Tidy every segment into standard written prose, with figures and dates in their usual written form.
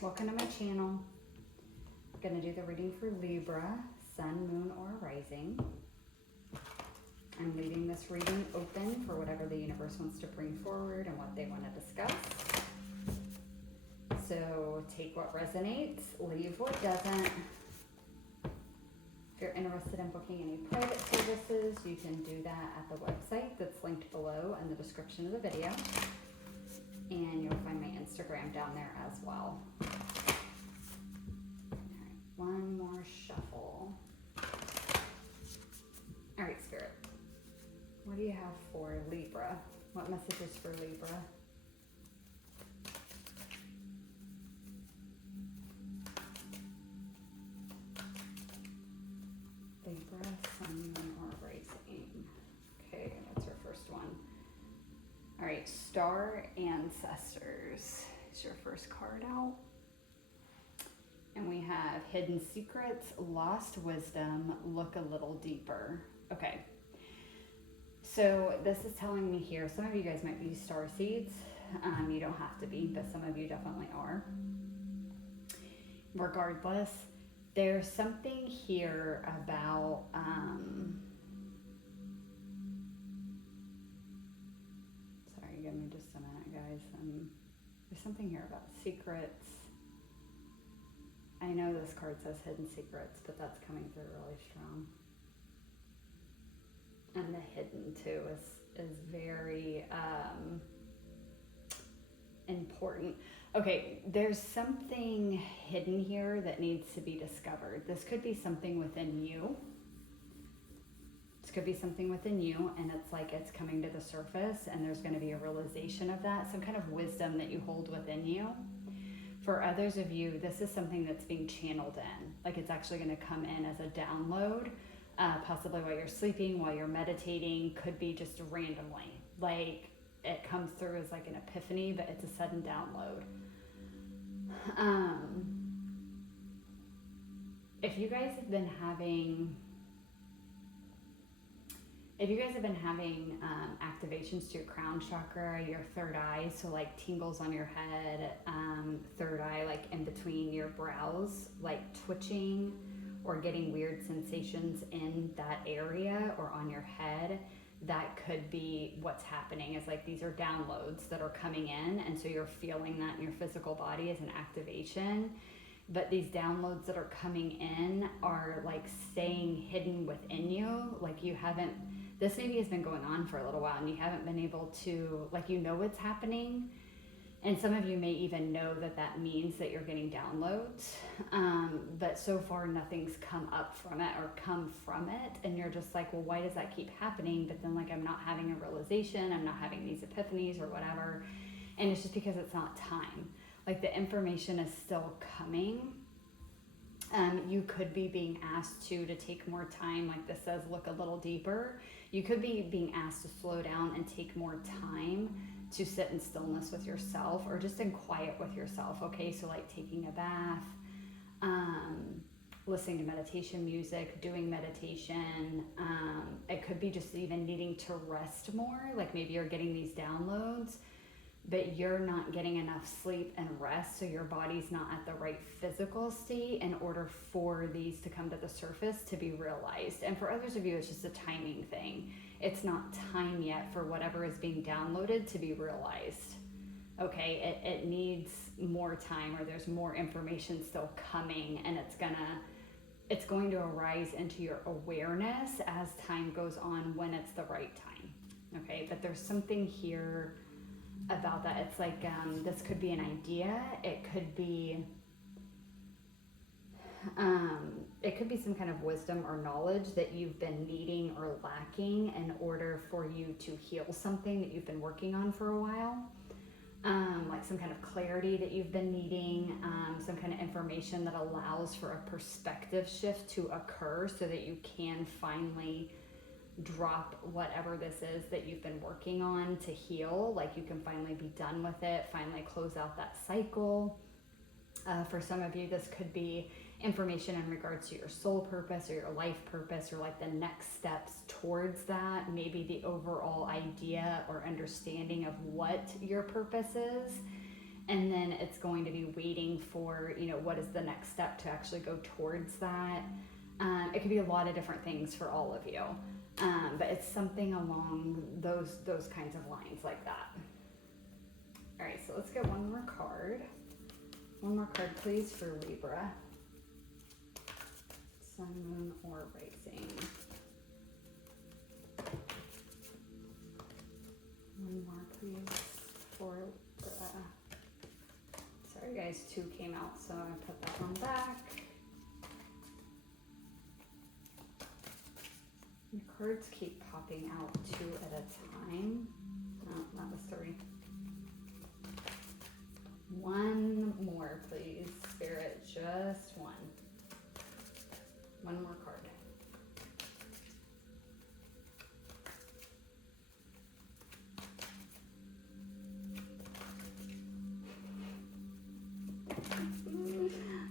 Welcome to my channel. I'm going to do the reading for Libra, Sun, Moon, or Rising. I'm leaving this reading open for whatever the universe wants to bring forward and what they want to discuss. So take what resonates, leave what doesn't. If you're interested in booking any private services, you can do that at the website that's linked below in the description of the video. And you'll find my Instagram down there as well. All right, one more shuffle. All right, Spirit. What do you have for Libra? What messages for Libra? Libra, Sun, Moon, or Rising. Okay, that's our first one. All right, Star Ancestors is your first card out. And we have Hidden Secrets, Lost Wisdom, Look a Little Deeper. Okay, so this is telling me here, some of you guys might be star seeds. You don't have to be, but some of you definitely are. Regardless, there's something here about sorry, give me just a minute, guys. There's something here about secrets. I know this card says Hidden Secrets, but that's coming through really strong. And the hidden too is very important. Okay, there's something hidden here that needs to be discovered. This could be something within you. This could be something within you, and it's like it's coming to the surface, and there's going to be a realization of that, some kind of wisdom that you hold within you. For others of you, this is something that's being channeled in. Like it's actually going to come in as a download, possibly while you're sleeping, while you're meditating, could be just randomly. Like it comes through as like an epiphany, but it's a sudden download. If you guys have been having activations to your crown chakra, your third eye, so like tingles on your head, third eye like in between your brows, like twitching or getting weird sensations in that area or on your head, that could be what's happening. Is like these are downloads that are coming in, and so you're feeling that in your physical body as an activation. But these downloads that are coming in are like staying hidden within you. Like you haven't, this maybe has been going on for a little while and you haven't been able to, like, you know what's happening. And some of you may even know that that means that you're getting downloads. But so far nothing's come up from it or come from it. And you're just like, well, why does that keep happening? But then like, I'm not having a realization. I'm not having these epiphanies or whatever. And it's just because it's not time. Like the information is still coming. You could be being asked to take more time. Like this says, look a little deeper. You could be being asked to slow down and take more time to sit in stillness with yourself or just in quiet with yourself. Okay, so like taking a bath, listening to meditation music, doing meditation. It could be just even needing to rest more. Like maybe you're getting these downloads, but you're not getting enough sleep and rest, so your body's not at the right physical state in order for these to come to the surface to be realized. And for others of you, it's just a timing thing. It's not time yet for whatever is being downloaded to be realized. Okay, it needs more time, or there's more information still coming, and it's going to arise into your awareness as time goes on when it's the right time. Okay, but there's something here about that. It's like this could be an idea. It could be some kind of wisdom or knowledge that you've been needing or lacking in order for you to heal something that you've been working on for a while. Like some kind of clarity that you've been needing, some kind of information that allows for a perspective shift to occur so that you can finally drop whatever this is that you've been working on to heal. Like you can finally be done with it, finally close out that cycle. For some of you, this could be information in regards to your soul purpose or your life purpose, or like the next steps towards that, maybe the overall idea or understanding of what your purpose is. And then then it's going to be waiting for, you know, what is the next step to actually go towards that. It could be a lot of different things for all of you, but it's something along those kinds of lines like that. All right, so let's get one more card. One more card, please, for Libra. Sun, moon, or rising. One more, please, for Libra. Sorry, guys, 2 came out, so I put that one back. The cards keep popping out 2 at a time. Oh, that was 3. One more, please, Spirit. Just one. One more card.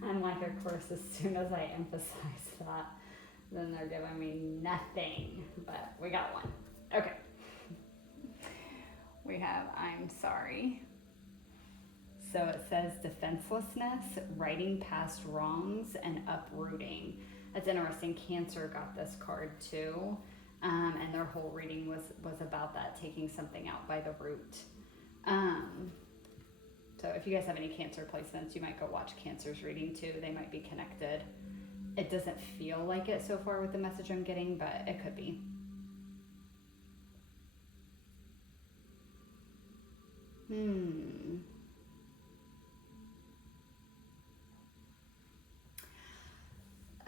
I'm like, of course, as soon as I emphasize that, then they're giving me nothing, but we got one. Okay. We have I'm sorry. So it says defenselessness, righting past wrongs, and uprooting. That's interesting. Cancer got this card too. And their whole reading was about that, taking something out by the root. So if you guys have any Cancer placements, you might go watch Cancer's reading too. They might be connected. It doesn't feel like it so far with the message I'm getting, but it could be.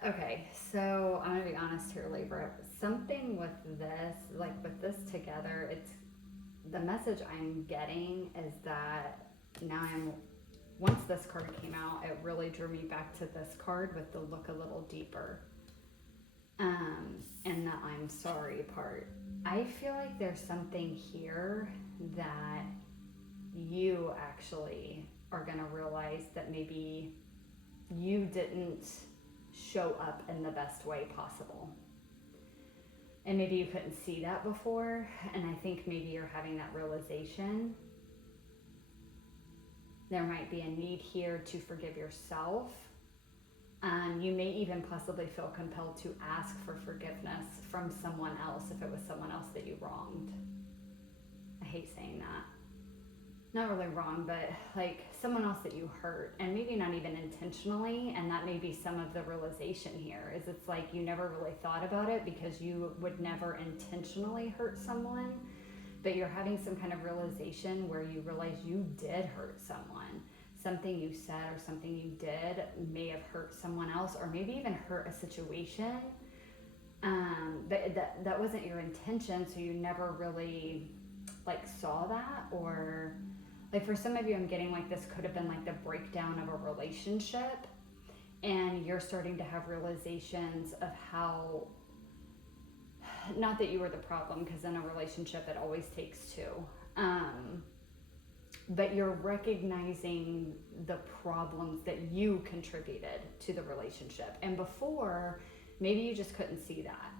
Okay, so I'm gonna be honest here, Libra. Something with this, like with this together, it's the message I'm getting is that now once this card came out, it really drew me back to this card with the look a little deeper. And the I'm sorry part. I feel like there's something here that you actually are gonna realize that maybe you didn't show up in the best way possible. And maybe you couldn't see that before, and I think maybe you're having that realization. There might be a need here to forgive yourself. You may even possibly feel compelled to ask for forgiveness from someone else if it was someone else that you wronged. I hate saying that. Not really wrong, but like someone else that you hurt, and maybe not even intentionally, and that may be some of the realization here, is it's like you never really thought about it because you would never intentionally hurt someone, but you're having some kind of realization where you realize you did hurt someone. Something you said or something you did may have hurt someone else, or maybe even hurt a situation, but that wasn't your intention, so you never really like saw that. Or like for some of you, I'm getting like this could have been like the breakdown of a relationship, and you're starting to have realizations of how, not that you were the problem, because in a relationship it always takes 2, but you're recognizing the problems that you contributed to the relationship. And before, maybe you just couldn't see that.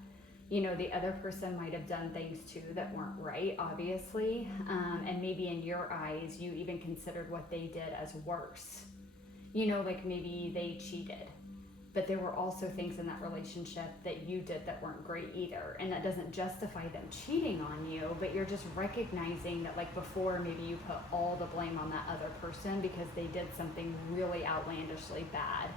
You know, the other person might have done things too that weren't right, obviously. And maybe in your eyes, you even considered what they did as worse. You know, like maybe they cheated, but there were also things in that relationship that you did that weren't great either. And that doesn't justify them cheating on you, but you're just recognizing that like before, maybe you put all the blame on that other person because they did something really outlandishly bad.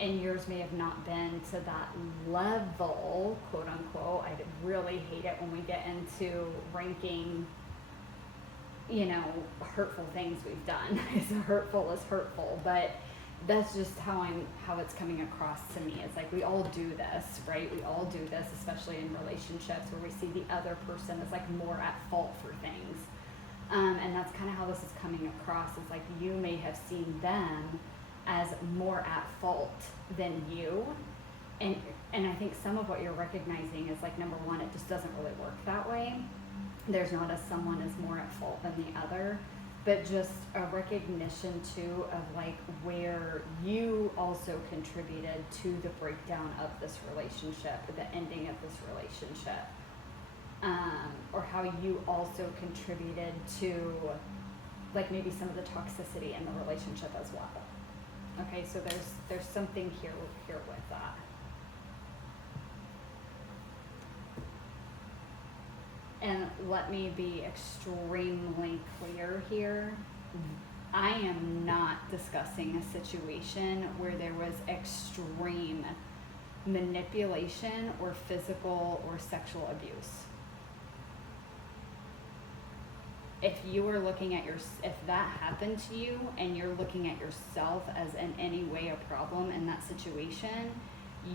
And yours may have not been to that level, quote unquote. I really hate it when we get into ranking, you know, hurtful things we've done. As hurtful as hurtful, but that's just how it's coming across to me. It's like we all do this, right? We all do this, especially in relationships where we see the other person as like more at fault for things. And that's kind of how this is coming across. It's like you may have seen them as more at fault than you. And I think some of what you're recognizing is like, number one, it just doesn't really work that way. There's not a someone is more at fault than the other, but just a recognition too of like where you also contributed to the breakdown of this relationship, the ending of this relationship, or how you also contributed to like maybe some of the toxicity in the relationship as well. Okay, so there's something here with that. And let me be extremely clear here. I am not discussing a situation where there was extreme manipulation or physical or sexual abuse. If you are looking at if that happened to you and you're looking at yourself as in any way a problem in that situation,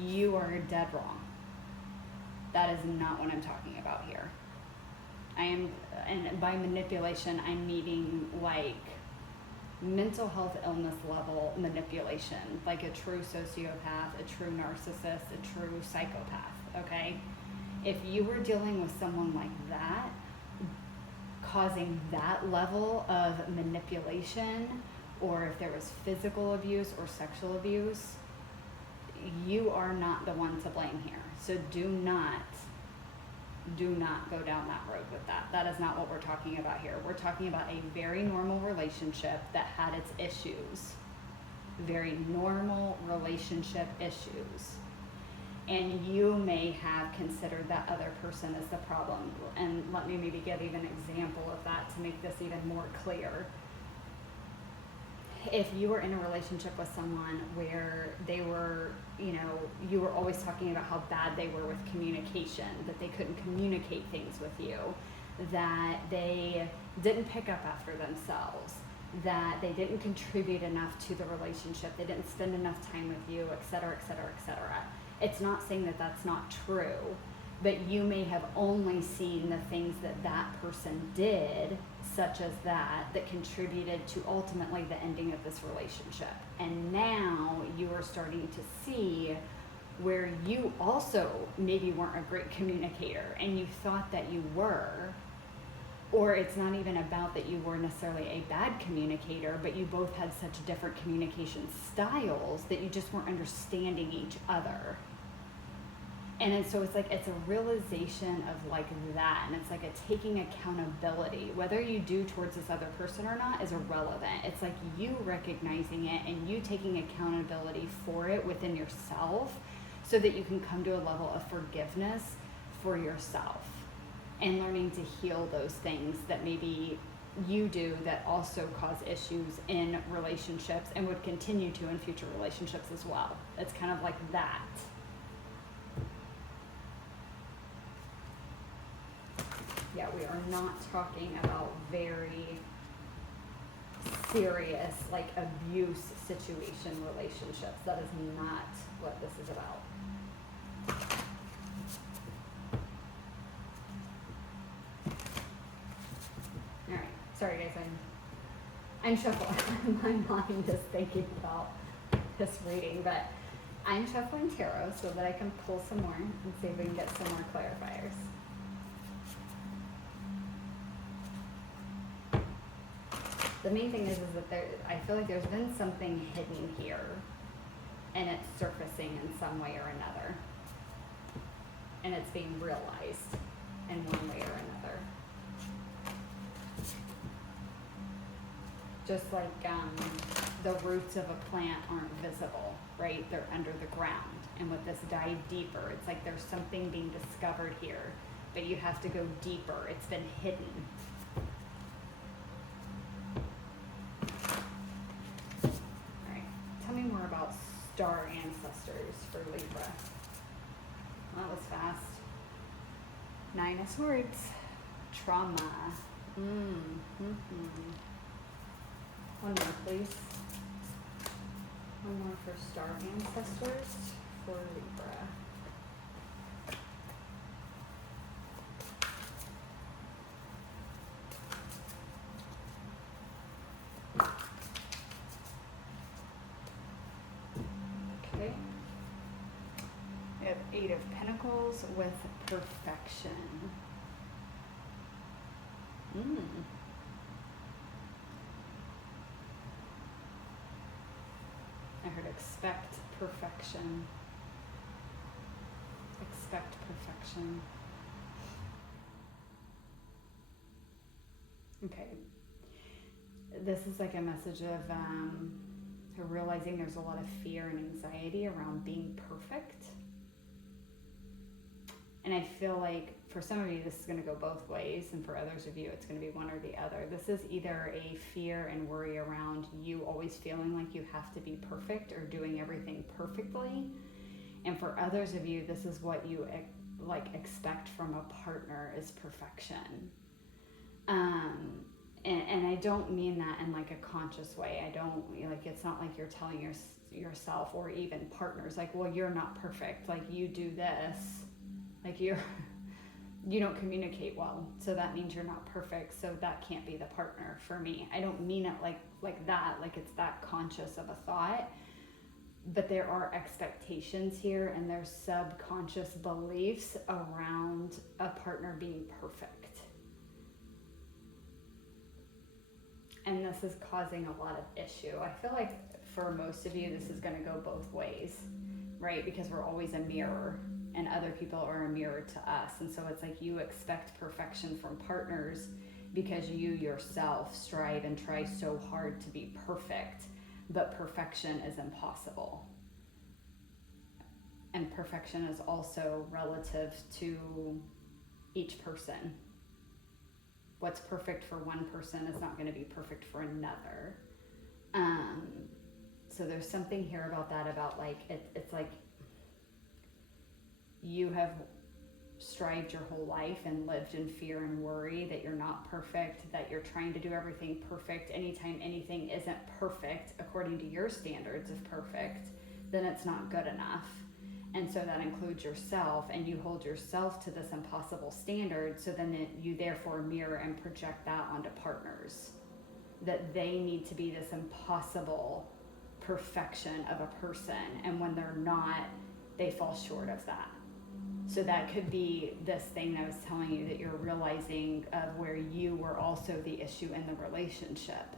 you are dead wrong. That is not what I'm talking about here. And by manipulation, I'm meaning like mental health illness level manipulation, like a true sociopath, a true narcissist, a true psychopath, okay? If you were dealing with someone like that, causing that level of manipulation, or if there was physical abuse or sexual abuse, you are not the one to blame here. So do not go down that road with that. That is not what we're talking about here. We're talking about a very normal relationship that had its issues. Very normal relationship issues. And you may have considered that other person as the problem. And let me maybe give even an example of that to make this even more clear. If you were in a relationship with someone where they were, you were always talking about how bad they were with communication, that they couldn't communicate things with you, that they didn't pick up after themselves, that they didn't contribute enough to the relationship, they didn't spend enough time with you, et cetera, et cetera, et cetera. It's not saying that that's not true, but you may have only seen the things that that person did, such as that contributed to ultimately the ending of this relationship. And now you are starting to see where you also maybe weren't a great communicator and you thought that you were, or it's not even about that you were necessarily a bad communicator, but you both had such different communication styles that you just weren't understanding each other. And so it's a realization of like that, and it's like a taking accountability. Whether you do towards this other person or not is irrelevant. It's like you recognizing it and you taking accountability for it within yourself so that you can come to a level of forgiveness for yourself and learning to heal those things that maybe you do that also cause issues in relationships and would continue to in future relationships as well. It's kind of like that. Yeah, we are not talking about very serious, like abuse situation relationships. That is not what this is about. All right, sorry guys, I'm shuffling. My mind is thinking about this reading, but I'm shuffling tarot so that I can pull some more and see if we can get some more clarifiers. The main thing is that I feel like there's been something hidden here, and it's surfacing in some way or another, and it's being realized in one way or another. Just like the roots of a plant aren't visible, right? They're under the ground, and with this dive deeper, it's like there's something being discovered here, but you have to go deeper. It's been hidden. More about star ancestors for Libra. Well, that was fast. 9 of Swords. Trauma. One more, please. One more for star ancestors for Libra. We have 8 of Pentacles with perfection. I heard expect perfection. Expect perfection. Okay. this is like a message of realizing there's a lot of fear and anxiety around being perfect. And I feel like for some of you, this is going to go both ways, and for others of you, it's going to be one or the other. This is either a fear and worry around you always feeling like you have to be perfect or doing everything perfectly. And for others of you, this is what you expect from a partner is perfection. And I don't mean that in like a conscious way. I don't, like, it's not like you're telling yourself or even partners, like, well, you're not perfect. Like, you do this. Like, you don't communicate well, so that means you're not perfect, so that can't be the partner for me. I don't mean it like that, like it's that conscious of a thought. But there are expectations here, and there's subconscious beliefs around a partner being perfect. And this is causing a lot of issue. I feel like for most of you, this is going to go both ways, right? Because we're always a mirror, and other people are a mirror to us. And so it's like you expect perfection from partners because you yourself strive and try so hard to be perfect, but perfection is impossible. And perfection is also relative to each person. What's perfect for one person is not going to be perfect for another. So there's something here about that, about like, it's like you have strived your whole life and lived in fear and worry that you're not perfect, that you're trying to do everything perfect. Anytime anything isn't perfect according to your standards of perfect, then it's not good enough. And so that includes yourself, and you hold yourself to this impossible standard, so then you therefore mirror and project that onto partners, that they need to be this impossible perfection of a person, and when they're not, they fall short of that. So that could be this thing that I was telling you, that you're realizing of where you were also the issue in the relationship.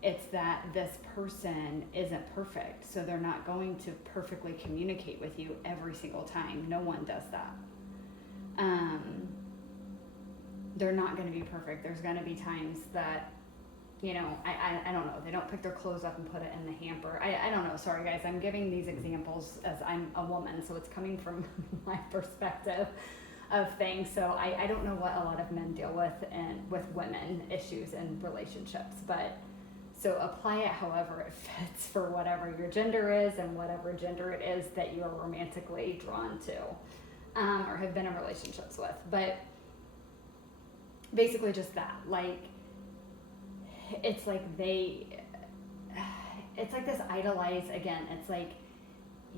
It's that this person isn't perfect, so they're not going to perfectly communicate with you every single time. No one does that. They're not going to be perfect. There's going to be times that, I don't know, they don't pick their clothes up and put it in the hamper. I don't know. Sorry, guys. I'm giving these examples as I'm a woman, so it's coming from my perspective of things. So I don't know what a lot of men deal with, and with women issues in relationships, but so apply it however it fits for whatever your gender is and whatever gender it is that you are romantically drawn to, or have been in relationships with. But basically just that, like, it's like it's like this idolize, again, it's like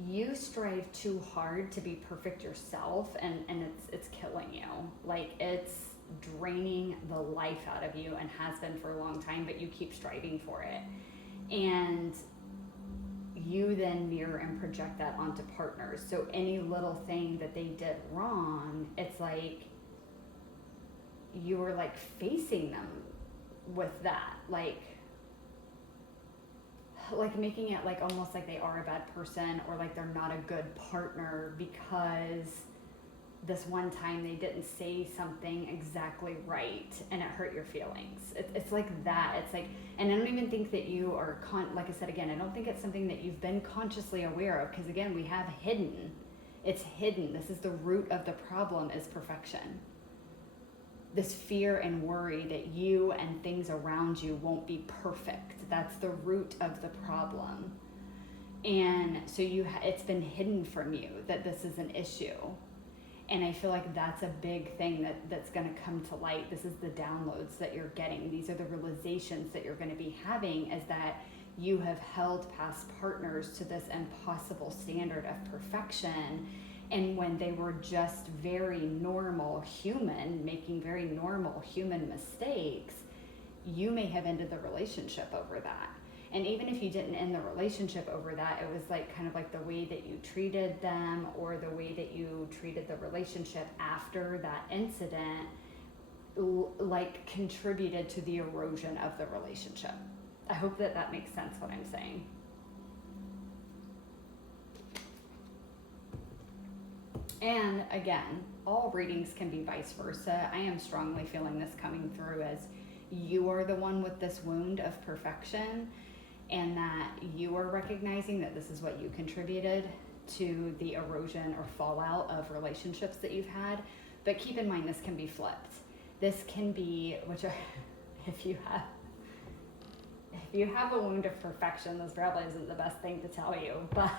you strive too hard to be perfect yourself, and it's killing you. Like, it's draining the life out of you, and has been for a long time, but you keep striving for it. And you then mirror and project that onto partners. So any little thing that they did wrong, it's like you were like facing them with that, like making it like almost like they are a bad person, or like they're not a good partner because this one time they didn't say something exactly right and it hurt your feelings. It's like that. It's like, and I don't even think that you are like I said again, I don't think it's something that you've been consciously aware of, because again, we have hidden. It's hidden. This is the root of the problem, is perfection. This fear and worry that you and things around you won't be perfect. That's the root of the problem. And so it's been hidden from you that this is an issue. And I feel like that's a big thing that's going to come to light. This is the downloads that you're getting. These are the realizations that you're going to be having, is that you have held past partners to this impossible standard of perfection. And when they were just very normal human, making very normal human mistakes, you may have ended the relationship over that. And even if you didn't end the relationship over that, it was like kind of like the way that you treated them, or the way that you treated the relationship after that incident, like contributed to the erosion of the relationship. I hope that makes sense what I'm saying. And again, all readings can be vice versa. I am strongly feeling this coming through as you are the one with this wound of perfection, and that you are recognizing that this is what you contributed to the erosion or fallout of relationships that you've had. But keep in mind, this can be flipped. This can be, if you have a wound of perfection, this probably isn't the best thing to tell you, but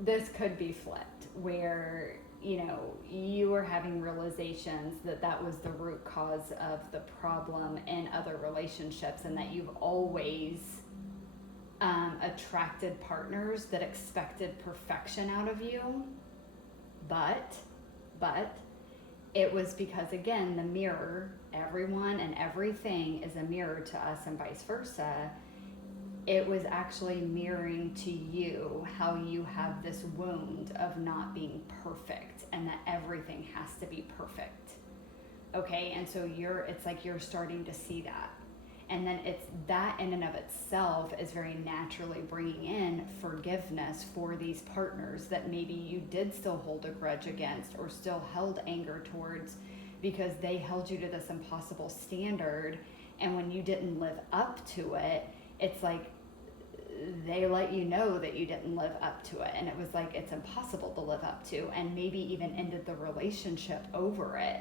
this could be flipped, where, you know, you are having realizations that that was the root cause of the problem in other relationships, and that you've always attracted partners that expected perfection out of you. But it was because, again, the mirror, everyone and everything is a mirror to us and vice versa. It was actually mirroring to you how you have this wound of not being perfect, and that everything has to be perfect. Okay, and so it's like you're starting to see that. And then it's that in and of itself is very naturally bringing in forgiveness for these partners that maybe you did still hold a grudge against, or still held anger towards, because they held you to this impossible standard. And when you didn't live up to it, it's like they let you know that you didn't live up to it. And it was like, it's impossible to live up to, and maybe even ended the relationship over it.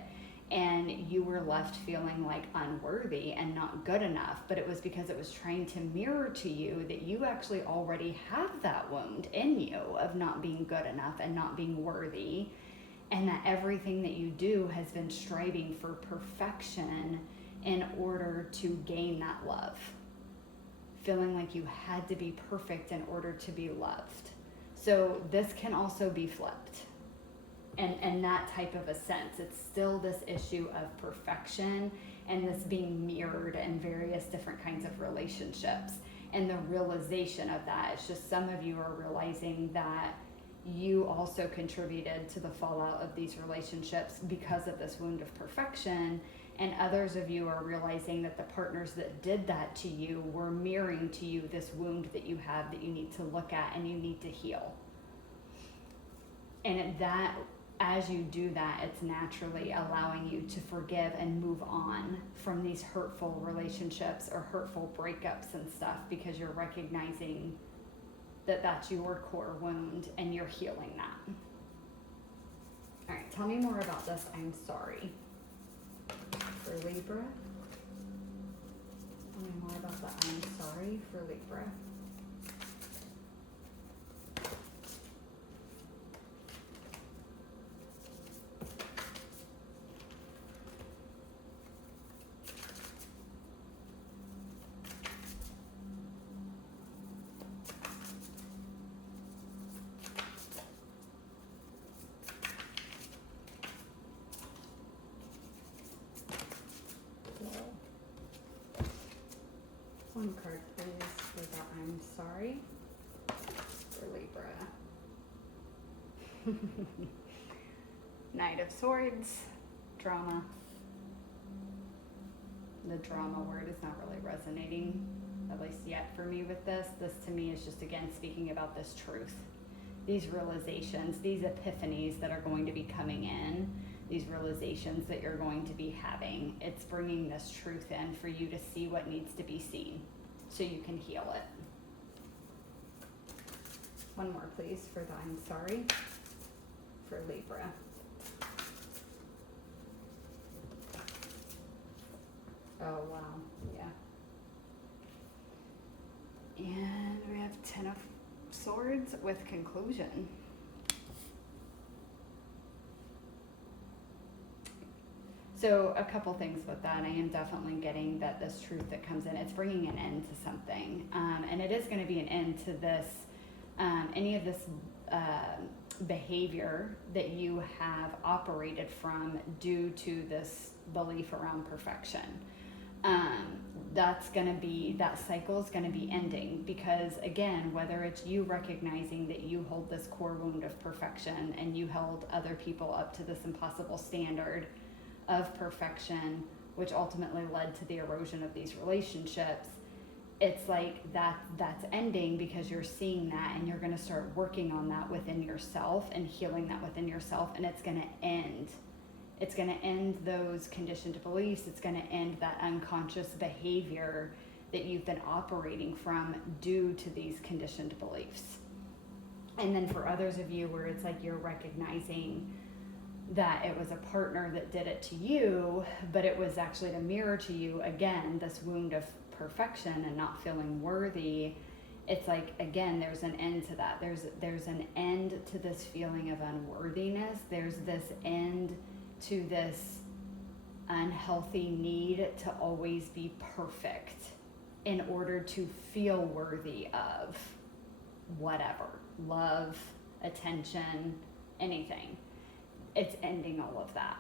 And you were left feeling like unworthy and not good enough. But it was because it was trying to mirror to you that you actually already have that wound in you of not being good enough and not being worthy. And that everything that you do has been striving for perfection in order to gain that love. Feeling like you had to be perfect in order to be loved. So this can also be flipped. And that type of a sense, it's still this issue of perfection and this being mirrored in various different kinds of relationships. And the realization of that, it's just some of you are realizing that you also contributed to the fallout of these relationships because of this wound of perfection. And others of you are realizing that the partners that did that to you were mirroring to you this wound that you have that you need to look at and you need to heal. And as you do that, it's naturally allowing you to forgive and move on from these hurtful relationships or hurtful breakups and stuff, because you're recognizing that that's your core wound and you're healing that. All right, tell me more about this I'm sorry for Libra. Tell me more about the I'm sorry for Libra. One card, please, for the I'm sorry for Libra. Knight of Swords, drama. The drama word is not really resonating, at least yet for me with this. This to me is just, again, speaking about this truth. These realizations, these epiphanies that are going to be coming in, these realizations that you're going to be having. It's bringing this truth in for you to see what needs to be seen so you can heal it. One more, please, for the I'm sorry for Libra. Oh, wow. Yeah. And we have 10 of Swords with conclusion. So a couple things with that. I am definitely getting that this truth that comes in, it's bringing an end to something. And it is going to be an end to this, any of this behavior that you have operated from due to this belief around perfection. That's going to be, that cycle is going to be ending, because again, whether it's you recognizing that you hold this core wound of perfection and you held other people up to this impossible standard of perfection, which ultimately led to the erosion of these relationships, it's like that's ending because you're seeing that, and you're going to start working on that within yourself and healing that within yourself, and it's going to end It's going to end those conditioned beliefs. It's going to end that unconscious behavior that you've been operating from due to these conditioned beliefs. And then for others of you where it's like you're recognizing that it was a partner that did it to you, but it was actually to mirror to you, again, this wound of perfection and not feeling worthy. It's like, again, there's an end to that. There's an end to this feeling of unworthiness. There's this end to this unhealthy need to always be perfect in order to feel worthy of whatever, love, attention, anything. It's ending all of that.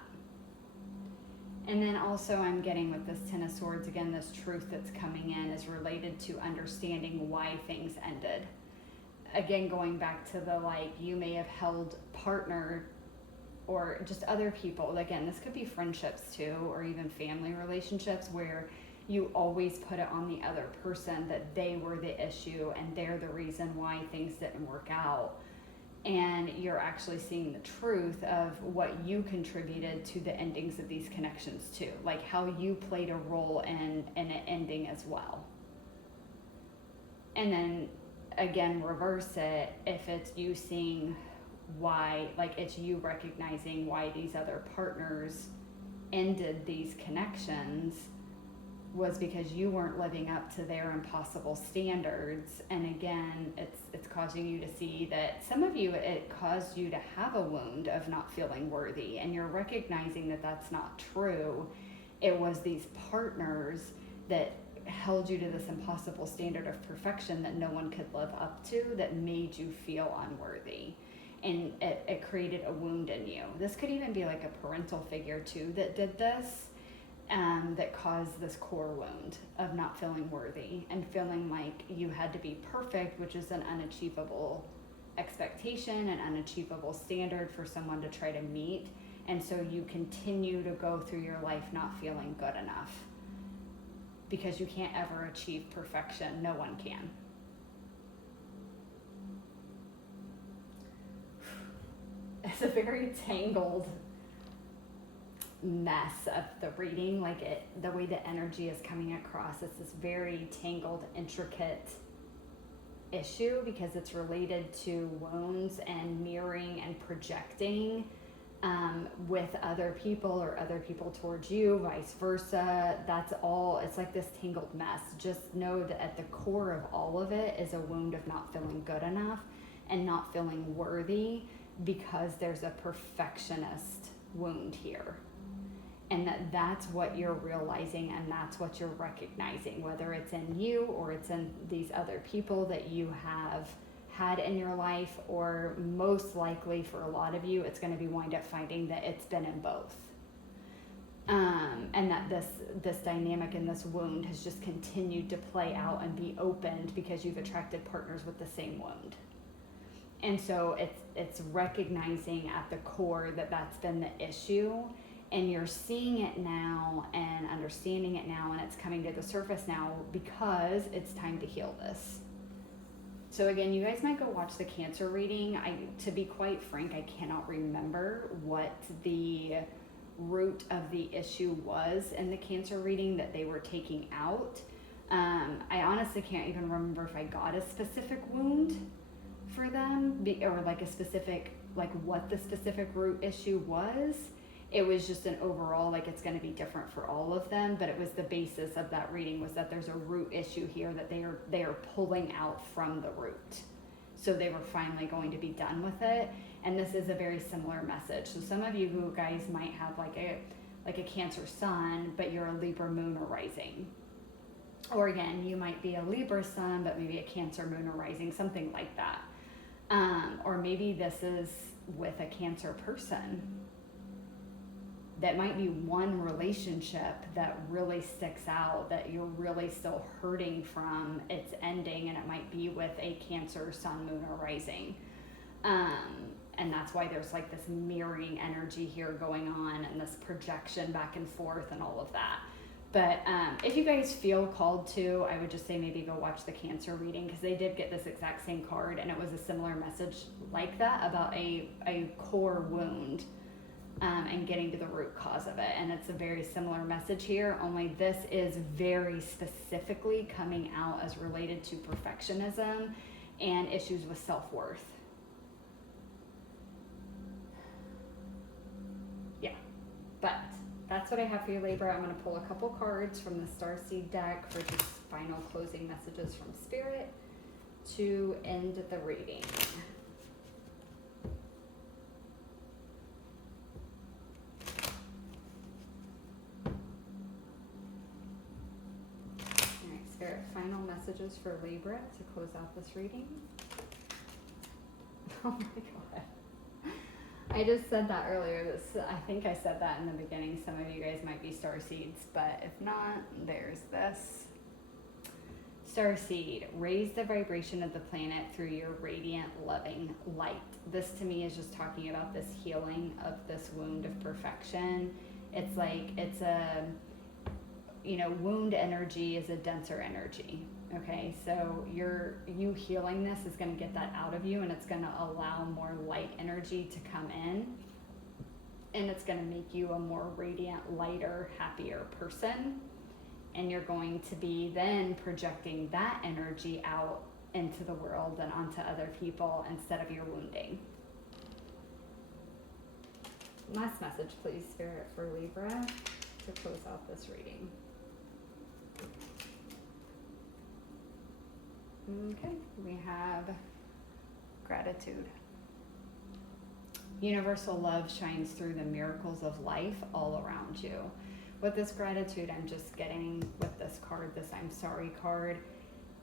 And then also I'm getting with this Ten of Swords, again, this truth that's coming in is related to understanding why things ended. Again, going back to the, like, you may have held partner or just other people. Again, this could be friendships too, or even family relationships where you always put it on the other person that they were the issue and they're the reason why things didn't work out. And you're actually seeing the truth of what you contributed to the endings of these connections too, like how you played a role in it ending as well. And then again, reverse it, if it's you seeing why, like it's you recognizing why these other partners ended these connections was because you weren't living up to their impossible standards. And again, it's causing you to see that some of you, it caused you to have a wound of not feeling worthy, and you're recognizing that that's not true. It was these partners that held you to this impossible standard of perfection that no one could live up to, that made you feel unworthy. And it created a wound in you. This could even be like a parental figure too that did this. That caused this core wound of not feeling worthy and feeling like you had to be perfect, which is an unachievable expectation, an unachievable standard for someone to try to meet. And so you continue to go through your life not feeling good enough because you can't ever achieve perfection. No one can. It's a very tangled mess of the reading, like the way the energy is coming across, it's this very tangled, intricate issue because it's related to wounds and mirroring and projecting with other people or other people towards you, vice versa. That's all, it's like this tangled mess. Just know that at the core of all of it is a wound of not feeling good enough and not feeling worthy because there's a perfectionist wound here. And that's what you're realizing and that's what you're recognizing, whether it's in you or it's in these other people that you have had in your life, or most likely for a lot of you, it's going to be wind up finding that it's been in both. And that this dynamic and this wound has just continued to play out and be opened because you've attracted partners with the same wound. And so it's recognizing at the core that that's been the issue. And you're seeing it now and understanding it now, and it's coming to the surface now because it's time to heal this. So again, you guys might go watch the Cancer reading. To be quite frank, I cannot remember what the root of the issue was in the Cancer reading that they were taking out. I honestly can't even remember if I got a specific wound for them, or like a specific, like what the specific root issue was. It was just an overall, like it's going to be different for all of them, but it was the basis of that reading was that there's a root issue here that they are pulling out from the root. So they were finally going to be done with it. And this is a very similar message. So some of you who guys might have like a Cancer sun, but you're a Libra moon or rising. Or again, you might be a Libra sun, but maybe a Cancer moon or rising, something like that. Or maybe this is with a Cancer person. That might be one relationship that really sticks out, that you're really still hurting from its ending, and it might be with a Cancer sun, moon, or rising. And that's why there's like this mirroring energy here going on and this projection back and forth and all of that. But if you guys feel called to, I would just say maybe go watch the Cancer reading, because they did get this exact same card and it was a similar message like that about a core wound and getting to the root cause of it. And it's a very similar message here, only this is very specifically coming out as related to perfectionism and issues with self-worth. Yeah, but that's what I have for you, Libra. I'm going to pull a couple cards from the Starseed deck for just final closing messages from Spirit to end the reading. Alright, Spirit, final messages for Libra to close out this reading. Oh my god. I just said that earlier. I think I said that in the beginning. Some of you guys might be starseeds, but if not, there's this. Starseed, raise the vibration of the planet through your radiant, loving light. This to me is just talking about this healing of this wound of perfection. It's like, it's a, wound energy is a denser energy. Okay, so you healing this is going to get that out of you, and it's going to allow more light energy to come in, and it's going to make you a more radiant, lighter, happier person, and you're going to be then projecting that energy out into the world and onto other people instead of your wounding. Last message, please, Spirit, for Libra to close out this reading. Okay, we have gratitude. Universal love shines through the miracles of life all around you. With this gratitude, I'm just getting with this card, this I'm sorry card.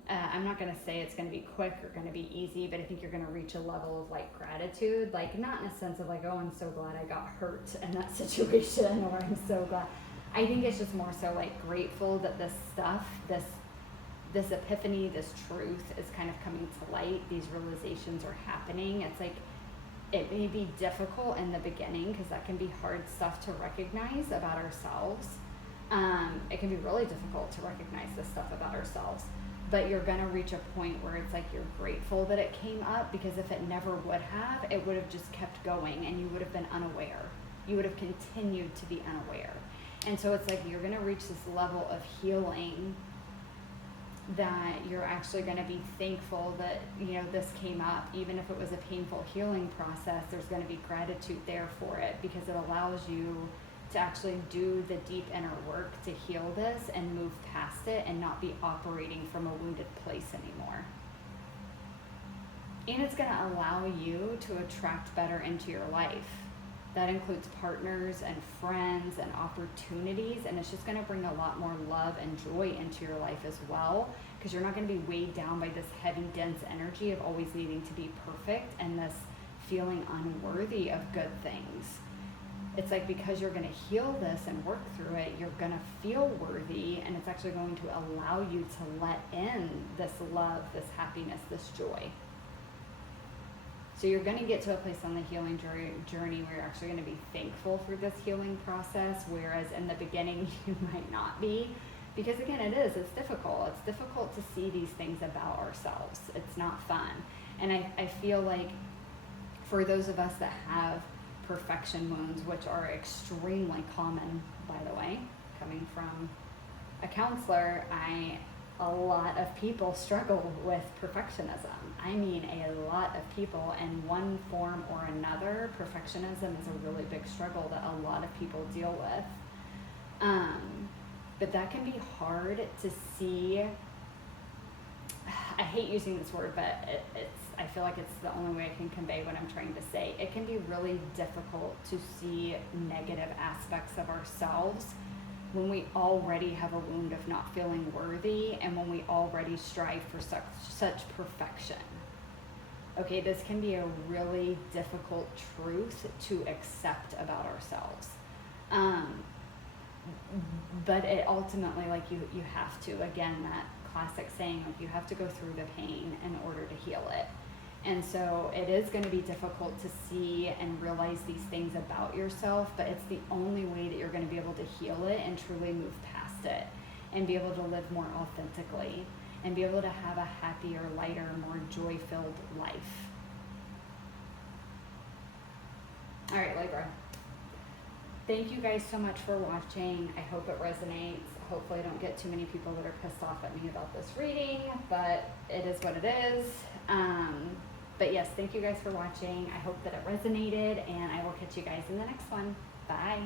I'm not going to say it's going to be quick or going to be easy, but I think you're going to reach a level of like gratitude, like not in a sense of like, oh, I'm so glad I got hurt in that situation, or I'm so glad. I think it's just more so like grateful that this stuff, this epiphany, this truth is kind of coming to light. These realizations are happening. It's like, it may be difficult in the beginning because that can be hard stuff to recognize about ourselves. It can be really difficult to recognize this stuff about ourselves, but you're gonna reach a point where it's like you're grateful that it came up, because if it never would have, it would have just kept going and you would have been unaware. You would have continued to be unaware. And so it's like you're gonna reach this level of healing that you're actually going to be thankful that, this came up. Even if it was a painful healing process, there's going to be gratitude there for it, because it allows you to actually do the deep inner work to heal this and move past it and not be operating from a wounded place anymore. And it's going to allow you to attract better into your life. That includes partners and friends and opportunities, and it's just going to bring a lot more love and joy into your life as well, because you're not going to be weighed down by this heavy, dense energy of always needing to be perfect and this feeling unworthy of good things. It's like, because you're going to heal this and work through it, you're going to feel worthy, and it's actually going to allow you to let in this love, this happiness, this joy. So you're going to get to a place on the healing journey where you're actually going to be thankful for this healing process, whereas in the beginning you might not be. Because again, it's difficult. It's difficult to see these things about ourselves. It's not fun. And I feel like for those of us that have perfection wounds, which are extremely common, by the way, coming from a counselor, a lot of people struggle with perfectionism. I mean, a lot of people, in one form or another. Perfectionism is a really big struggle that a lot of people deal with. But that can be hard to see. I hate using this word, but I feel like it's the only way I can convey what I'm trying to say. It can be really difficult to see negative aspects of ourselves when we already have a wound of not feeling worthy, and when we already strive for such perfection. Okay, this can be a really difficult truth to accept about ourselves. But it ultimately, like, you have to, again, that classic saying, like, you have to go through the pain in order to heal it. And so it is going to be difficult to see and realize these things about yourself, but it's the only way that you're going to be able to heal it and truly move past it and be able to live more authentically and be able to have a happier, lighter, more joy-filled life. All right, Libra. thank you guys so much for watching. I hope it resonates. Hopefully I don't get too many people that are pissed off at me about this reading, but it is what it is. But yes, thank you guys for watching. I hope that it resonated, and I will catch you guys in the next one. Bye.